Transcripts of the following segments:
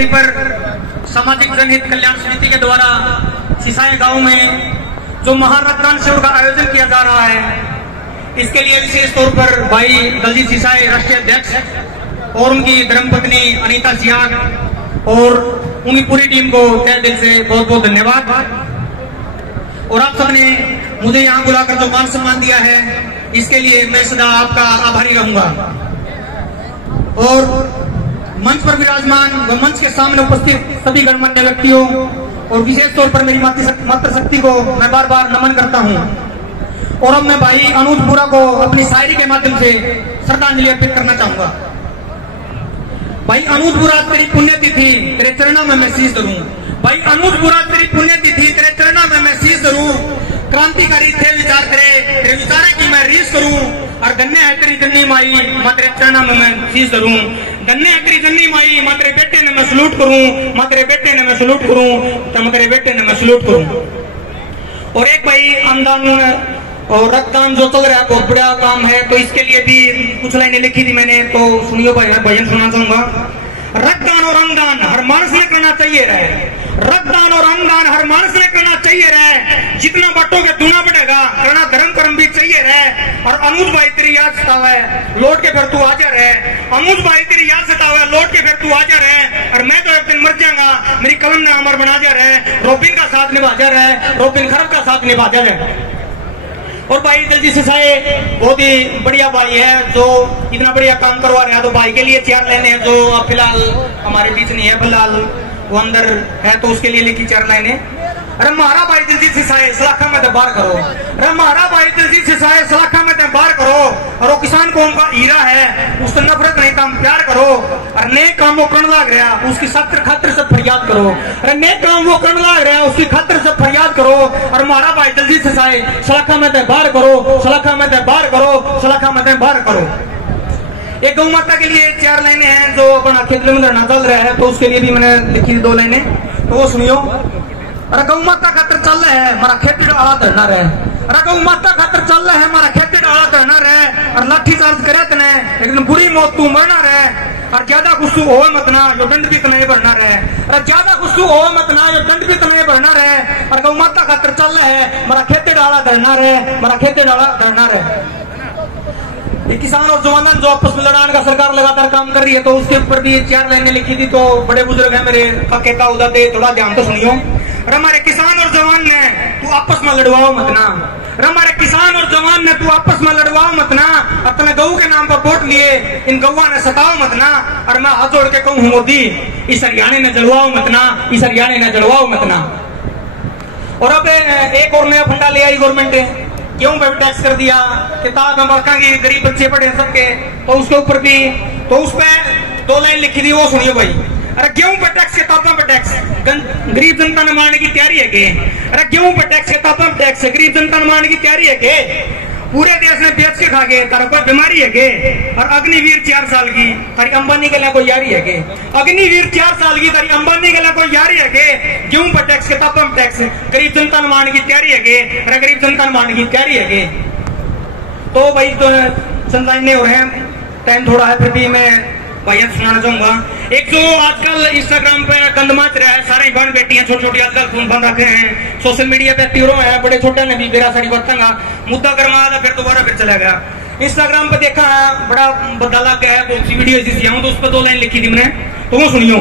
व्यक्ति पर सामाजिक जनहित कल्याण समिति के द्वारा सिसाई गांव में जो महारक्तदान शिविर का आयोजन किया जा रहा है, इसके लिए विशेष तौर पर भाई दलजीत सिसाई राष्ट्रीय अध्यक्ष और उनकी धर्मपत्नी अनीता सियाग और उनकी पूरी टीम को तहे दिल से बहुत बहुत धन्यवाद। और आप सबने मुझे यहाँ बुलाकर जो मान सम्मान दिया है, इसके लिए मैं सदा आपका आभारी रहूंगा। और मंच पर विराजमान व मंच के सामने उपस्थित सभी गणमान्य व्यक्तियों और विशेष तौर पर मेरी मातृशक्ति को मैं बार बार नमन करता हूँ। और अब मैं भाई अनुज बुरा को अपनी शायरी के माध्यम से श्रद्धांजलि अर्पित करना चाहूंगा। भाई अनुज बुरा तेरी पुण्यतिथि तेरे चरणों में मैं शीश धरूं। भाई अनुज बुरा तेरी पुण्यतिथि तेरे चरणों में मैं शीश धरूं। क्रांतिकारी थे विचार तेरे विचार की मैं रीस करूं। और धन्य है तेरी जन्नी माई मां तेरे चरणों में मैं शीश धरूं। धन्य है तेरी जन्नी माई मां तेरे बेटे ने मैं सलूट करूं। मां तेरे बेटे ने मैं सलूट करूं। मां तेरे बेटे ने मैं सलूट करूं। और एक भाई आमदान और रक्तदान जो चल रहा है बहुत बड़ा काम है, तो इसके लिए भी कुछ लाइनें लिखी थी मैंने, तो सुनियो भाई, मैं भजन सुना चाहूंगा। रक्तदान और अंगदान हर मानस ने करना चाहिए रहे। रक्तदान और अंगदान हर मानस ने करना चाहिए रहे। जितना बांटोगे दूना बढ़ेगा, करना धर्म कर्म भी चाहिए रहे। और अनुज भाई तेरी याद सतावे लौट के फिर तू हाजिर है। अनुज भाई तेरी याद सतावे लौट के फिर तू हाजिर है। और मैं तो एक दिन मर जाऊंगा, मेरी कलम ने अमर बना जा रहे। रोबिन का साथ निभा जा रहे, रोबिन खरब का साथ निभा जा रहे। और भाई दलजीत सिसाई बहुत ही बढ़िया भाई है जो इतना बढ़िया काम करवा रहा है। तो भाई के लिए चार लाइनें हैं जो अब फिलहाल हमारे बीच नहीं है, फिलहाल वो अंदर है, तो उसके लिए लिखी चार लाइनें। अरे मारा भाई दलजीत सिसाई सलाखा में बार करो। अरे मारा भाई दलजीत सिसाई सलाखा में बार करो। और वो किसान कौम का हीरा है, उससे नफरत नहीं काम प्यार करो। और नए काम वो करने लग रहा, उसकी खातिर से फरियाद करो। अरे नए काम वो करने लग रहा, उसकी खातिर से फरियाद करो। और मारा भाई दलजीत सिसाई सलाखा में बार करो। सलाखा में बार करो। सलाखा में बार करो। एक गौ माता के लिए चार लाइनें हैं जो अपना खेत में धरना चल रहा है, तो उसके लिए भी मैंने लिखी दो लाइनें, तो वो सुनियो। अरे गौ माता खातर चल रहे है हमारा खेती डाला धरना रहे। अरे गौ माता खातर चल रहे है हमारा खेती डाला धरना रहे। और लाठी चार्ज करे तने एक दिन बुरी मौत तू मरना रहे। और ज्यादा गुस्सू हो मत ना, यो दंड भी तने भरना रहे। अरे ज्यादा गुस्सू हो मत ना, यो दंड भी तने भरना रहे। और गौ माता खातर चल रहे है हमारा खेती डाला धरना रहे। हमारा खेती डाला धरना रहे। ये किसान और जवान जो आपस में लड़ाने का सरकार लगातार काम कर रही है, तो उसके ऊपर भी चार लाइनें लिखी थी। तो बड़े बुजुर्ग है मेरे पक्के का उदा दे, थोड़ा ध्यान तो सुनियो। और हमारे किसान और जवान ने तू आपस में लड़वाओ मत ना। और हमारे किसान और जवान ने तू आपस में लड़वाओ मत ना। अपने गऊ के नाम पर वोट लिए इन गौआ ने सताओ मत ना। और मैं हाथ जोड़ के कहूँ मोदी, इस हरियाणा ने जलवाओ मत ना। इस हरियाणा ने जलवाओ मत ना। और अब एक और नया फंडा ले आई गवर्नमेंट, क्यों पे टैक्स कर दिया, किताब में बरकांगी गरीब बच्चे पढ़े सबके, तो उसके ऊपर भी तो उस पे दो लाइन लिखी थी, वो सुनियो भाई। अरे गेहूं पे टैक्स, किताबों पे टैक्स, गरीब जनता ने मारने की तैयारी है के। अरे गेहूं पे टैक्स, किताबों पे टैक्स, गरीब जनता ने मारने की तैयारी है के। पूरे देश ने बेच के खा गए, तारा कोई बीमारी है के। और अग्निवीर 4 साल की तारी अंबानी के लिए कोई यारी है के। अग्निवीर 4 साल की तारी अंबानी के लिए कोई यारी है के। गेहूं पर टैक्स, किताबों पर टैक्स, गरीब जनता ने मारने की तैयारी है के। अरे गरीब जनता ने मारने की तैयारी है के। तो भाई तो संतान नहीं हो रहे हैं, टाइम थोड़ा है, फिर भी मैं भाई सुनाना चाहूंगा। एक जो आजकल इंस्टाग्राम पे गंद मच रहा है, सारे बहन बेटियां छोटी छोटी आजकल फोन बन रखे हैं, सोशल मीडिया पे एक्टिव है, बड़े छोटे ने भी मेरा सारी बरतंगा मुद्दा गरमा था, फिर दोबारा फिर चला गया। इंस्टाग्राम पे देखा है, बड़ा बदला लग गया है, बहुत सी वीडियो ऐसी आऊं, तो उस पर दो लाइन लिखी थी मैंने, तो वो सुनियो।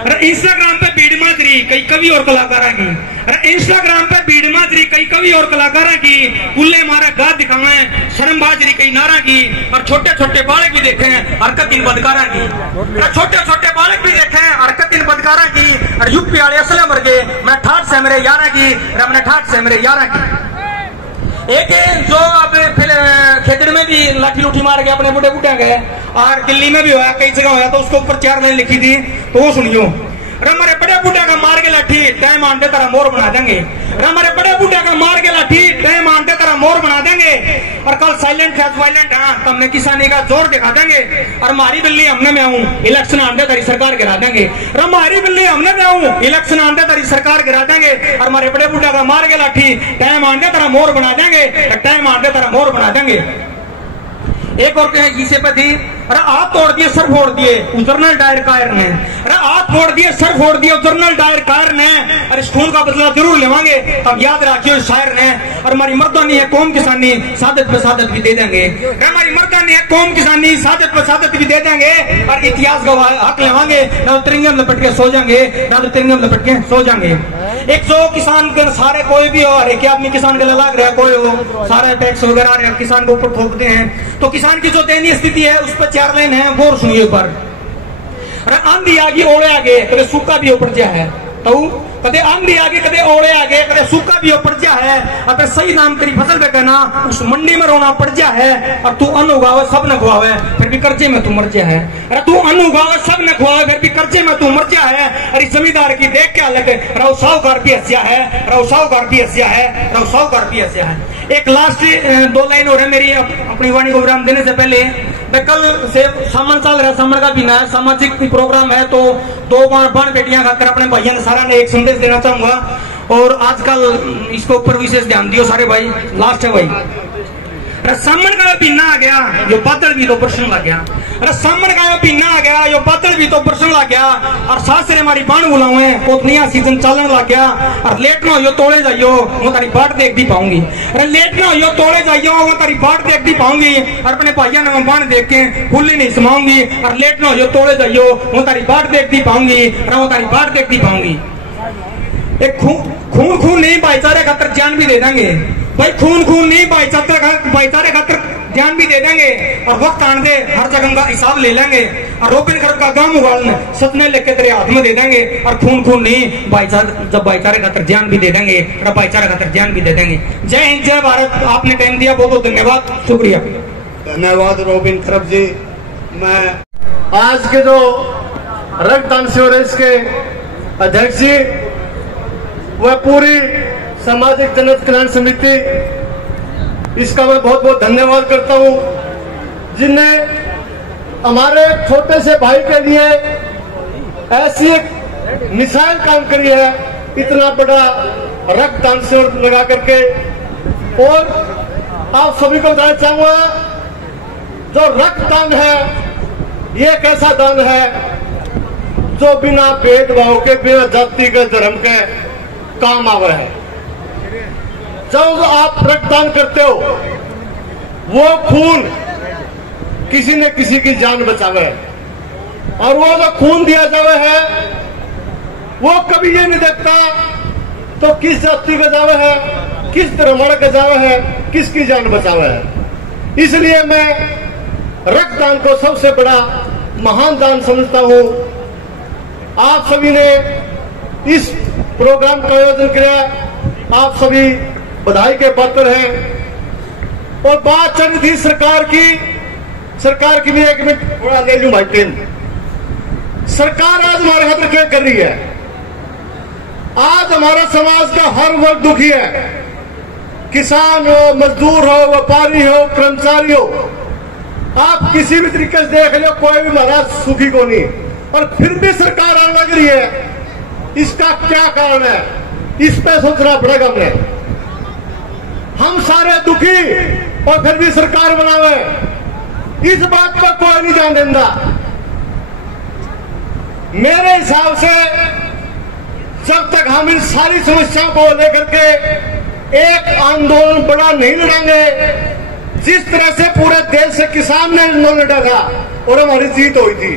अरे इंस्टाग्राम पे भीड़ माजरी कई कवि और कलाकारा की। अरे इंस्टाग्राम पे भीड़ माजरी कई कवि और कलाकारा की। कुल्ले मारा गाद दिखावे शर्म बाजरी कई नारा की। और छोटे छोटे बालक भी देखे हरकत इन बदकारा की। छोटे छोटे बालक भी देखे हरकत इन बदकारा की। और यूपी वाले असले मर गए, मैं ठाट से मेरे यारा की, मैंने ठाट से मेरे यारा की। एक जो अब खेतर में भी लाठी लूठी मार के अपने बुढ़े बुढ़े गए, और दिल्ली में भी होया, कई जगह होया, तो उसके ऊपर 4 लाइन लिखी थी, तो वो सुनियो। हमारे बड़े बुढ़े का मार के लाठी टाइम आंटे तरह मोर बना देंगे। हमारे बड़े बुढ़े का मार के लाठी टाइम आंटे तरह मोर बना देंगे। और कल साइलेंट है वायलेंट है, तो हमने किसानी का जोर दिखा देंगे। और हमारी बिल्ली हमने में आऊं इलेक्शन आंटे तारी सरकार गिरा देंगे। हमारी बिल्ली हमने में आऊं इलेक्शन आंटे तारी सरकार गिरा देंगे। और हमारे बड़े बुढ़े का मार के लाठी टाइम आंटे तरह मोर बना देंगे। टाइम आंटे तरह मोर बना देंगे। एक और गीसे पे थी, अरे हाथ तोड़ दिए सर फोड़ दिए जर्नल डायर कायर ने, अरे हाथ फोड़ दिए सर फोड़ दिए जर्नल डायर कायर ने, अरे इस खून का बदला जरूर लेवांगे, तब याद रखियो शायर ने। और हमारी मर्दानी है कौम किसानी, सादत पे सादत भी दे देंगे। हमारी मर्दानी है कौम किसानी, सादत पे सादत भी दे देंगे। और इतिहास का हक लेवांगे, ना तो तिरंगे में लपट के सो जाएंगे, ना तो तिरंगे में लपट के सो जाएंगे। 100 किसान के सारे कोई भी हो, हर एक आदमी किसान गला लग रहा है, कोई हो सारे टैक्स वगैरह आ रहे हैं, किसान के ऊपर थोपते हैं। तो किसान की जो दयनीय स्थिति है उस पर 4 लाइन है, वो सुनिए पर। अरे आंधी आगे ओले आगे, कभी सूखा भी ऊपर जा है, तो कदे आंधी आगे कदे ओले आगे, कदे सूखा भी ऊपर जा है। अगर सही नाम तेरी फसल पे कहना, उस मंडी में रोना पड़ जा है। और तू अन्न उगावे सब न खुआवे, फिर भी कर्जे में तू मर जा है। अरे तू अन्न उगावे सब न खुआवे, फिर भी कर्जे में तू मर जा है। अरे जमींदार की देख क्या लगे, राव साहूकार भी हंसिया है, राव साहूकार भी हंसिया है, राव साहूकार भी हंसिया है। एक लास्ट 2 लाइन हो रहा है मेरी अपनी वाणी को विराम देने से पहले। मैं कल से सामान चल रहा है, सामान का भी ना सामाजिक प्रोग्राम है, तो 2 बहन बेटियां खाकर अपने भाइयों ने सारा ने एक संदेश देना चाहूंगा। और आजकल इसके ऊपर विशेष ध्यान दियो सारे भाई, लास्ट है भाई। सामन का पीना आ गया, यो बादल भी तो बरसन लग गया। अरे सामन का पीना आ गया, यो बादल भी तो बरसन लग गया। और सास रे हमारी बाण बुलावे, पोतनिया सीजन चलन लग गया। और लेट ना हो तोड़े जाइयो, वो तारी बाट देख दी पाऊंगी। अरे लेट ना हो तोड़े जाइयो, वो तारी बाट देख दी पाऊंगी। और अपने भाइयों ने बाण देख के फुल्ली नहीं समाऊंगी। और लेट ना हो तोड़े जाइयो, वो तारी बाट देख दी पाऊंगी, और वो तारी बाट देख दी पाऊंगी। एक खून नहीं, भाईचारे खातर जान भी दे देंगे भाई। खून नहीं, भाईचारे खातर जान भी दे देंगे। और वक्त आने दे हर जगह का हिसाब ले लेंगे। और रोपिन घर का गांव उगाड़ने सपने लेके तेरे हाथ में दे देंगे। और खून नहीं, भाईचारे जब भाईचारे खातर जान भी दे देंगे, और भाईचारे खातर जान भी दे देंगे। जय हिंद, जय भारत। आपने टाइम दिया, बहुत बहुत धन्यवाद, शुक्रिया। धन्यवाद रोबिन खरब जी। मैं आज के जो रक्तदान शिविर के अध्यक्ष जी, वह पूरी सामाजिक जनहित कल्याण समिति, इसका मैं बहुत बहुत धन्यवाद करता हूं, जिनने हमारे छोटे से भाई के लिए ऐसी एक मिसाइल काम करी है, इतना बड़ा रक्तदान शिविर लगा करके। और आप सभी को बताना चाहूंगा, जो रक्तदान है ये एक ऐसा दान है जो बिना भेदभाव के, बिना जाति के, धर्म के काम आवे है। जब आप रक्तदान करते हो, वो खून किसी न किसी की जान बचावे है। और वो जो खून दिया जावे है, वो कभी ये नहीं देखता तो किस जाति का जावे है, किस धर्म का जावे है, किसकी जान बचावे है। इसलिए मैं रक्तदान को सबसे बड़ा महान दान समझता हूं। आप सभी ने इस प्रोग्राम का आयोजन किया, आप सभी बधाई के पात्र हैं। और बात चल रही थी सरकार की भी 1 मिनट थोड़ा ले लूं भाई। सरकार आज हमारे हाथ में क्या कर रही है? आज हमारा समाज का हर वर्ग दुखी है, किसान हो, मजदूर हो, व्यापारी हो, कर्मचारी हो। आप किसी भी तरीके से देख लो, कोई भी महाराज सुखी को नहीं। और फिर भी सरकार आने लग रही है, इसका क्या कारण है? इस पे सोचना पड़ेगा हमें। हम सारे दुखी और फिर भी सरकार बनावे, इस बात पर कोई नहीं ध्यान देता। मेरे हिसाब से जब तक हम इन सारी समस्याओं को लेकर के एक आंदोलन बड़ा नहीं लड़ेंगे, जिस तरह से पूरे देश से किसान ने आंदोलन लड़ा था और हमारी जीत हुई थी,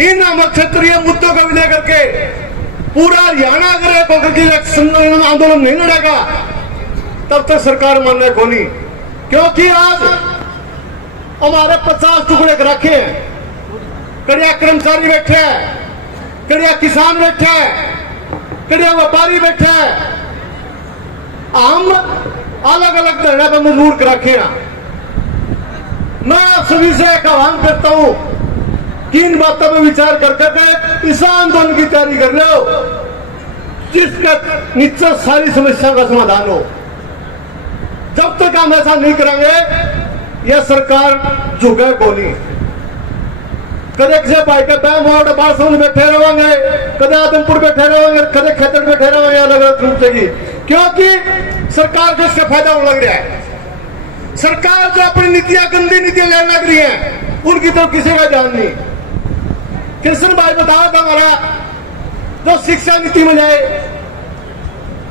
इन क्षेत्रीय मुद्दों को लेकर के पूरा हरियाणा अगर एक आंदोलन नहीं लड़ेगा, तब तक सरकार मानने को नहीं। क्योंकि आज हमारे 50 टुकड़े रखे हैं, कड़िया कर्मचारी बैठे हैं, कड़िया किसान बैठे हैं, कड़िया व्यापारी बैठे हैं। हम अलग अलग धरने पर मजबूर कर रखे हैं। मैं आप सभी से एक आह्वान करता हूं कि इन बातों पर विचार करके इस आंदोलन की तैयारी कर रहे हो, जिसका निश्चित सारी समस्या का समाधान हो। जब तक हम ऐसा नहीं करेंगे, यह सरकार झुके को नहीं। कदे किसी भाई के बैमोड़ बालसुन बैठे रहेंगे, कदे आदमपुर बैठे रहेंगे, कदे खेतर बैठे रहेंगे, अलग अलग रूप से। क्योंकि सरकार को इसका फायदा होने लग रहा है। सरकार जो अपनी नीतियां, गंदी नीतियां लेने लग रही है, उनकी तो किसी का ध्यान नहीं। कृष्ण भाई बताया था हमारा जो शिक्षा नीति में जाए,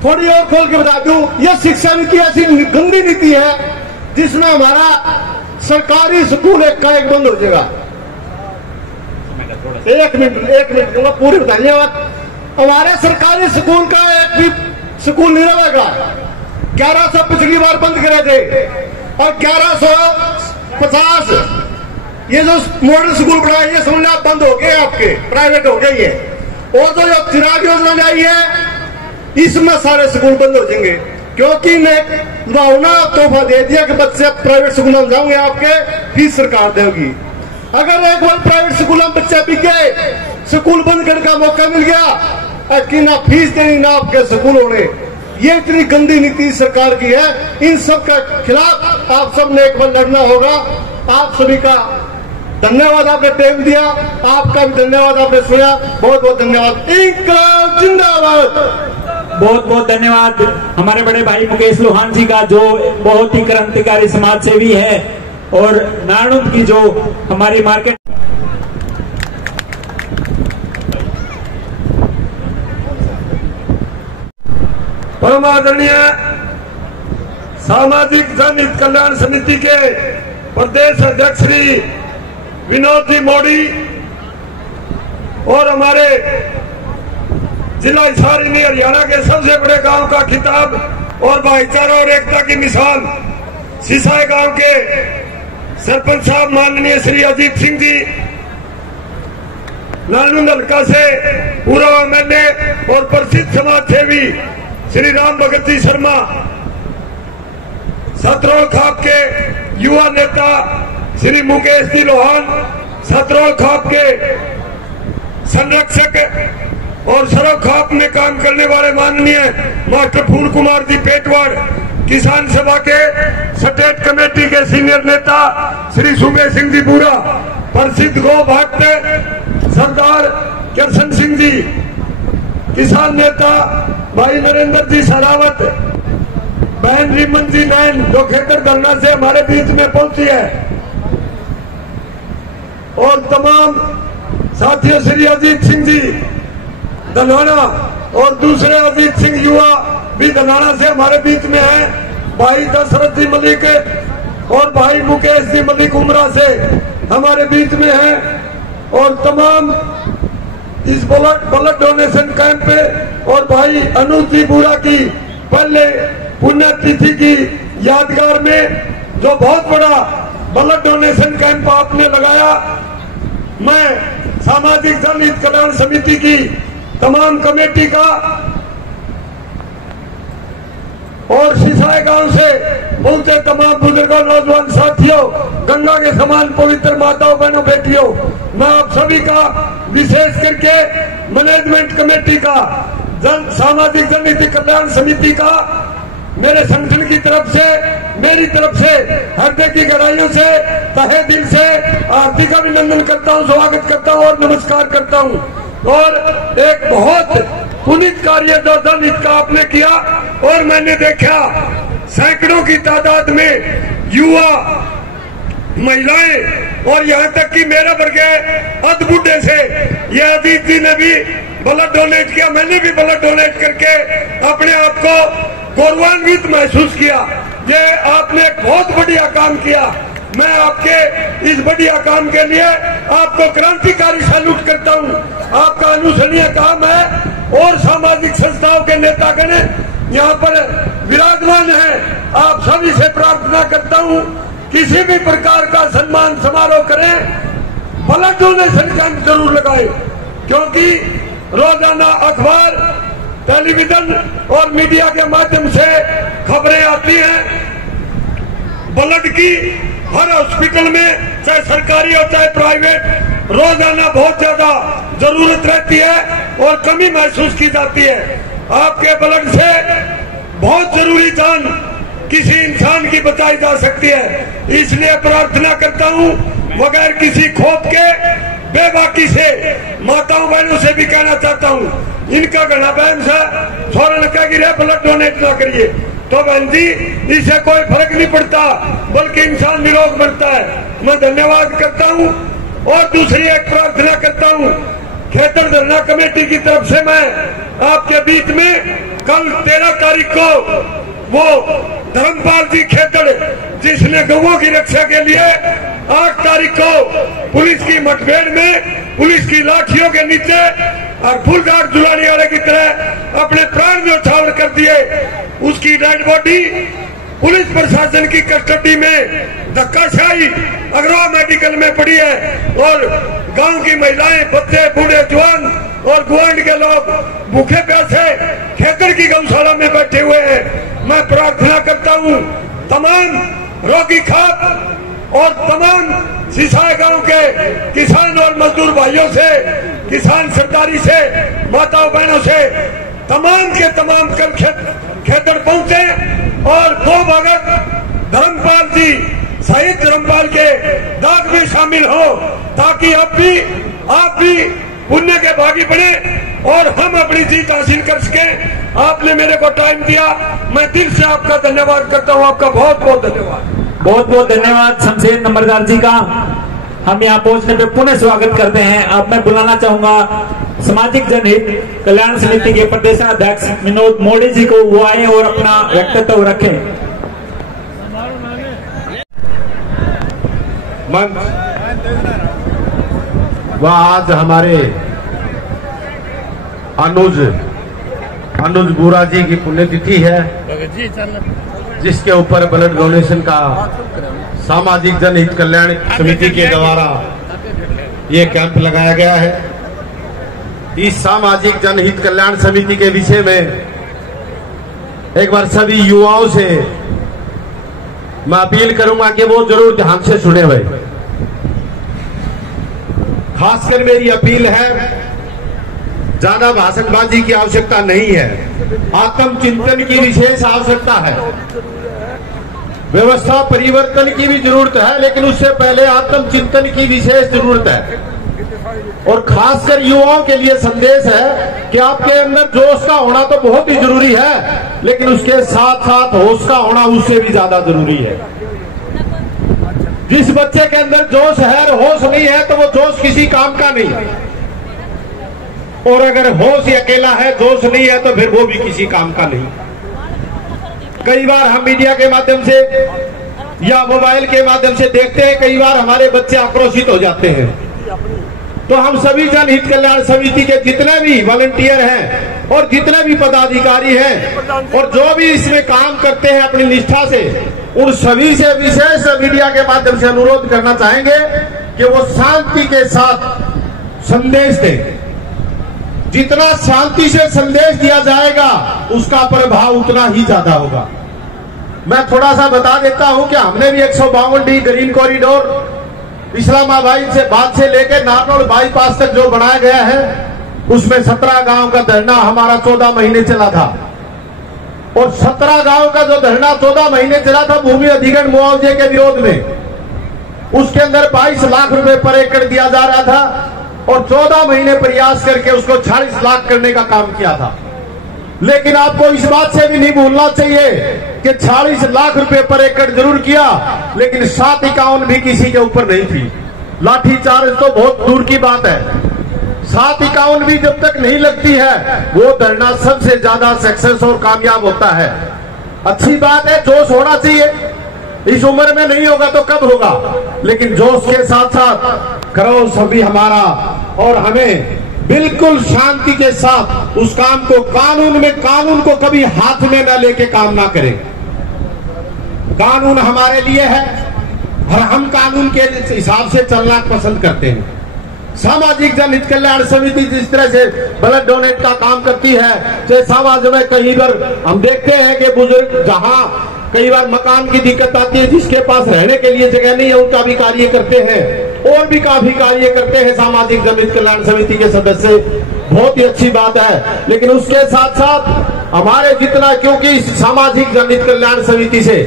थोड़ी और खोल के बता दूं, यह शिक्षा नीति ऐसी गंदी नीति है जिसमें हमारा सरकारी स्कूल एक का एक बंद हो जाएगा। एक मिनट पूरी बताइए बात। हमारे सरकारी स्कूल का एक भी स्कूल नहीं रहेगा। 1100 पिछली बार बंद करे थे और 1150 ये जो मॉडल स्कूल बनाए, ये समझ आप बंद हो गए, आपके प्राइवेट हो गई है। और जो चिराग योजना आई है, इसमें सारे स्कूल बंद हो जाएंगे, क्योंकि ने लुभावना तोहफा दे दिया कि बच्चे प्राइवेट स्कूल में जाओगे, आपके फीस सरकार देगी। अगर एक बार प्राइवेट स्कूल में बच्चे बिक गए, स्कूल बंद करने का मौका मिल गया कि ना फीस देनी ना आपके स्कूल होने, ये इतनी गंदी नीति सरकार की है। इन सब के खिलाफ आप सब ने एक बार लड़ना होगा। आप सभी का धन्यवाद, आपने टाइम दिया, आपका भी धन्यवाद, आपने सुना, बहुत बहुत धन्यवाद। इंकलाब जिंदाबाद। बहुत बहुत धन्यवाद हमारे बड़े भाई मुकेश लोहान जी का, जो बहुत ही क्रांतिकारी समाज सेवी है, और नारायण की जो हमारी मार्केट परम आदरणीय सामाजिक जनहित कल्याण समिति के प्रदेश अध्यक्ष श्री विनोद जी मोदी और हमारे जिला हिसार हरियाणा के सबसे बड़े गांव का खिताब और भाईचारा और एकता की मिसाल सिसाई गांव के सरपंच साहब माननीय श्री अजीत सिंह जी, नारायण हल्का से पूर्व एमएलए और प्रसिद्ध समाज सेवी श्री राम भगत जी शर्मा, सतरोल खाप के युवा नेता श्री मुकेश जी लोहान, सतरोल खाप के संरक्षक और सरव खाप में काम करने वाले माननीय मास्टर फूल कुमार जी पेटवाड़, किसान सभा के स्टेट कमेटी के सीनियर नेता श्री सुबे सिंह जी बूरा, प्रसिद्ध गौ भक्त सरदार कृष्ण सिंह जी, किसान नेता भाई नरेंद्र जी सरावत, बहन रिमन जी नैन जो खेतर धरना से हमारे बीच में पहुंची है, और तमाम साथियों श्री अजीत सिंह जी धनाना और दूसरे अजीत सिंह युवा भी धनाना से हमारे बीच में हैं, भाई दशरथ जी मलिक और भाई मुकेश जी मलिक उमरा से हमारे बीच में हैं, और तमाम इस ब्लड डोनेशन कैंप पे और भाई अनुज जी बूरा की पहले पुण्यतिथि की यादगार में जो बहुत बड़ा ब्लड डोनेशन कैंप आपने लगाया, मैं सामाजिक जनहित कल्याण समिति की तमाम कमेटी का और सिसाई गांव से पहुंचे तमाम बुजुर्गों, नौजवान साथियों, गंगा के समान पवित्र माताओं, बहनों, बेटियों, मैं आप सभी का विशेष करके मैनेजमेंट कमेटी का, सामाजिक जनहित कल्याण समिति का, मेरे संगठन की तरफ से, मेरी तरफ से हृदय की गहराइयों से, तहे दिल से हार्दिक अभिनंदन करता हूं, स्वागत करता हूं और नमस्कार करता हूं। और एक बहुत पुनीत कार्य जो जनहित का आपने किया, और मैंने देखा सैकड़ों की तादाद में युवा, महिलाएं और यहाँ तक कि मेरे वर्गे अध बुढ़े से ये अजीत जी ने भी ब्लड डोनेट किया, मैंने भी ब्लड डोनेट करके अपने आप को गौरवान्वित महसूस किया। ये आपने एक बहुत बढ़िया काम किया। मैं आपके इस बढ़िया काम के लिए आपको क्रांतिकारी सैल्यूट करता हूँ। आपका अनुसरणीय काम है और सामाजिक संस्थाओं के नेतागण यहाँ पर विराजमान है। आप सभी से प्रार्थना करता हूँ किसी भी प्रकार का सम्मान समारोह करें, ब्लड डोनेशन कैंप जरूर लगाए, क्योंकि रोजाना अखबार, टेलीविजन और मीडिया के माध्यम से खबरें आती हैं ब्लड की। हर हॉस्पिटल में, चाहे सरकारी हो चाहे प्राइवेट, रोजाना बहुत ज्यादा जरूरत रहती है और कमी महसूस की जाती है। आपके ब्लड से बहुत जरूरी जान किसी इंसान की बचाई जा सकती है। इसलिए प्रार्थना करता हूँ बगैर किसी खौफ के, बेबाकी से माताओं बहनों से भी कहना चाहता हूँ, इनका गला बहन से सोलन कह गिरे ब्लड डोनेट ना करिए। तो बहन जी इससे कोई फर्क नहीं पड़ता, बल्कि इंसान निरोग बनता है। मैं धन्यवाद करता हूँ और दूसरी एक प्रार्थना करता हूँ, खेतर धरना कमेटी की तरफ से मैं आपके बीच में कल 13 तारीख को वो धर्मपाल जी खेतर जिसने गौओं की रक्षा के लिए 8 तारीख को पुलिस की मुठभेड़ में पुलिस की लाठियों के नीचे और फूलदार जुलाने वाले की तरह अपने प्राण न्यौछावर कर दिए, उसकी डेड बॉडी पुलिस प्रशासन की कस्टडी में धक्काशाही अग्रवा मेडिकल में पड़ी है और गांव की महिलाएं, बच्चे, बूढ़े, जवान और गुआंढ के लोग भूखे प्यासे खेतर की गौशाला में बैठे हुए हैं। मैं प्रार्थना करता हूं तमाम रोगी खाप और तमाम सिसाई गांव के किसान और मजदूर भाइयों से, किसान सरदारी से, माताओं बहनों से तमाम के तमाम कल खेतर पहुंचे और 2 भगत धर्मपाल जी, शहीद धर्मपाल के दाग में शामिल हो, ताकि आप भी पुण्य के भागी बने और हम अपनी जीत हासिल कर सके। आपने मेरे को टाइम दिया, मैं दिल से आपका धन्यवाद करता हूँ। आपका बहुत बहुत धन्यवाद। बहुत बहुत धन्यवाद शमशेर नंबरदार जी का। हम यहाँ पहुंचने पे पुनः स्वागत करते हैं। अब मैं बुलाना चाहूंगा सामाजिक जनहित कल्याण समिति के प्रदेशाध्यक्ष विनोद मोदी जी को, वो आए और अपना वक्तव्य रखें। वह आज हमारे अनुज बुरा जी की पुण्यतिथि है, जिसके ऊपर ब्लड डोनेशन का सामाजिक जनहित कल्याण समिति के द्वारा ये कैंप लगाया गया है। इस सामाजिक जनहित कल्याण समिति के विषय में एक बार सभी युवाओं से मैं अपील करूंगा कि वो जरूर ध्यान से सुने हुए। खासकर मेरी अपील है, ज्यादा भाषणबाजी की आवश्यकता नहीं है, आत्मचिंतन की विशेष आवश्यकता है। व्यवस्था परिवर्तन की भी जरूरत है, लेकिन उससे पहले आत्मचिंतन की विशेष जरूरत है। और खासकर युवाओं के लिए संदेश है कि आपके अंदर जोश का होना तो बहुत ही जरूरी है, लेकिन उसके साथ साथ होश का होना उससे भी ज्यादा जरूरी है। जिस बच्चे के अंदर जोश है और होश नहीं है, तो वो जोश किसी काम का नहीं है। और अगर होश ही अकेला है, जोश नहीं है, तो फिर वो भी किसी काम का नहीं। कई बार हम मीडिया के माध्यम से या मोबाइल के माध्यम से देखते हैं, कई बार हमारे बच्चे आक्रोशित हो जाते हैं। तो हम सभी जनहित कल्याण समिति के जितने भी वॉलंटियर हैं और जितने भी पदाधिकारी हैं और जो भी इसमें काम करते हैं अपनी निष्ठा से, उन सभी से विशेष मीडिया के माध्यम से अनुरोध करना चाहेंगे कि वो शांति के साथ संदेश दें। जितना शांति से संदेश दिया जाएगा, उसका प्रभाव उतना ही ज्यादा होगा। मैं थोड़ा सा बता देता हूं कि हमने भी 152D ग्रीन कॉरिडोर इस्लामाबाद से लेकर नारनौल बाईपास तक जो बनाया गया है, उसमें 17 गांव का धरना हमारा 14 महीने चला था। और 17 गांव का जो धरना 14 महीने चला था भूमि अधिग्रहण मुआवजे के विरोध में, उसके अंदर 22 लाख रुपए पर एकड़ दिया जा रहा था और 14 महीने प्रयास करके उसको 40 लाख करने का काम किया था। लेकिन आपको इस बात से भी नहीं भूलना चाहिए कि 40 लाख रुपए पर एकड़ जरूर किया, लेकिन 751 भी किसी के ऊपर नहीं थी। लाठीचार्ज तो बहुत दूर की बात है, 751 भी जब तक नहीं लगती है, वो धरना सबसे ज्यादा सक्सेस और कामयाब होता है। अच्छी बात है, जोश होना चाहिए। इस उम्र में नहीं होगा तो कब होगा, लेकिन जोश के साथ साथ करो सभी हमारा, और हमें बिल्कुल शांति के साथ उस काम को कानून को कभी हाथ में न लेके काम ना करें। कानून हमारे लिए है और हम कानून के हिसाब से चलना पसंद करते हैं। सामाजिक जनहित कल्याण समिति जिस तरह से ब्लड डोनेट का काम करती है, चाहे समाज में कहीं पर हम देखते हैं कि बुजुर्ग जहां कई बार मकान की दिक्कत आती है, जिसके पास रहने के लिए जगह नहीं है, उनका भी कार्य करते हैं और भी काफी कार्य करते हैं सामाजिक जनहित कल्याण समिति के सदस्य। बहुत ही अच्छी बात है, लेकिन उसके साथ साथ हमारे जितना, क्योंकि इस सामाजिक जनहित कल्याण समिति से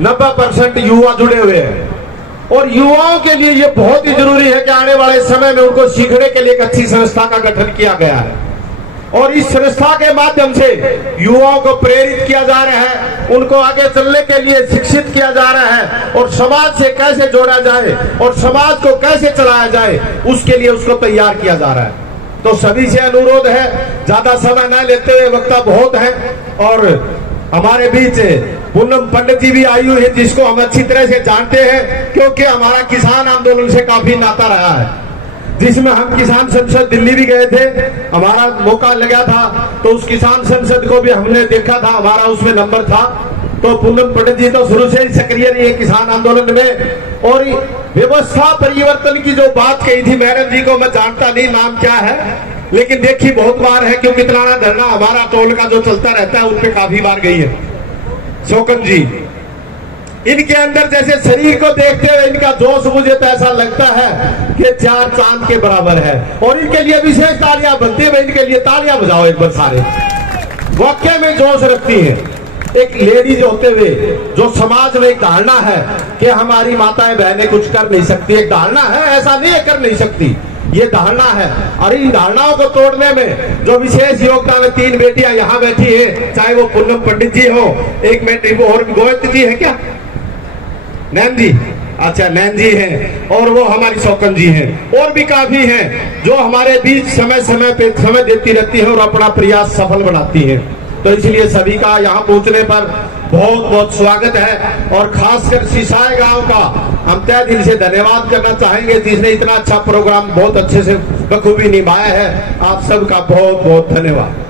90% युवा जुड़े हुए हैं और युवाओं के लिए ये बहुत ही जरूरी है कि आने वाले समय में उनको सीखने के लिए एक अच्छी संस्था का गठन किया गया है। और इस संस्था के माध्यम से युवाओं को प्रेरित किया जा रहा है, उनको आगे चलने के लिए शिक्षित किया जा रहा है और समाज से कैसे जोड़ा जाए और समाज को कैसे चलाया जाए उसके लिए उसको तैयार किया जा रहा है। तो सभी से अनुरोध है, ज्यादा समय न लेते हुए, वक्ता बहुत है और हमारे बीच पूनम पंडित जी भी आई हुई है जिसको हम अच्छी तरह से जानते हैं क्योंकि हमारा किसान आंदोलन से काफी नाता रहा है, जिसमें हम किसान संसद दिल्ली भी गए थे, हमारा मौका लगा था तो उस किसान संसद को भी हमने देखा था, हमारा उसमें नंबर था। तो पूनम पंडित जी तो शुरू से ही सक्रिय रही है किसान आंदोलन में। और व्यवस्था परिवर्तन की जो बात कही थी मैडम जी को, मैं जानता नहीं नाम क्या है, लेकिन देखी बहुत बार है क्योंकि कितना धरना हमारा टोल का जो चलता रहता है उन पे काफी बार गई है। शोकन जी, इनके अंदर जैसे शरीर को देखते हुए इनका जोश मुझे तो ऐसा लगता है कि 4 चांद के बराबर है और इनके लिए विशेष तालियां बनती है। इनके लिए तालियां बजाओ एक बार सारे, वाकई में जोश रखती हैं। एक लेडीज होते हुए जो समाज में एक धारणा है कि हमारी माताएं बहनें कुछ कर नहीं सकती, एक धारणा है, ऐसा नहीं है कर नहीं सकती, ये धारणा है। और इन धारणाओं को तोड़ने में जो विशेष योगदान है, 3 बेटियां यहाँ बैठी है, चाहे वो पूनम पंडित जी हो, एक बेटी और गोविंद जी है क्या, नैन जी, अच्छा नैन जी हैं, और वो हमारी शौकन जी हैं, और भी काफी हैं जो हमारे बीच समय समय पे समय देती रहती है और अपना प्रयास सफल बनाती हैं। तो इसलिए सभी का यहाँ पहुंचने पर बहुत बहुत स्वागत है और खासकर सिसाई गांव का हम तहे दिल से धन्यवाद करना चाहेंगे जिसने इतना अच्छा प्रोग्राम बहुत अच्छे से बखूबी निभाया है। आप सबका बहुत बहुत धन्यवाद।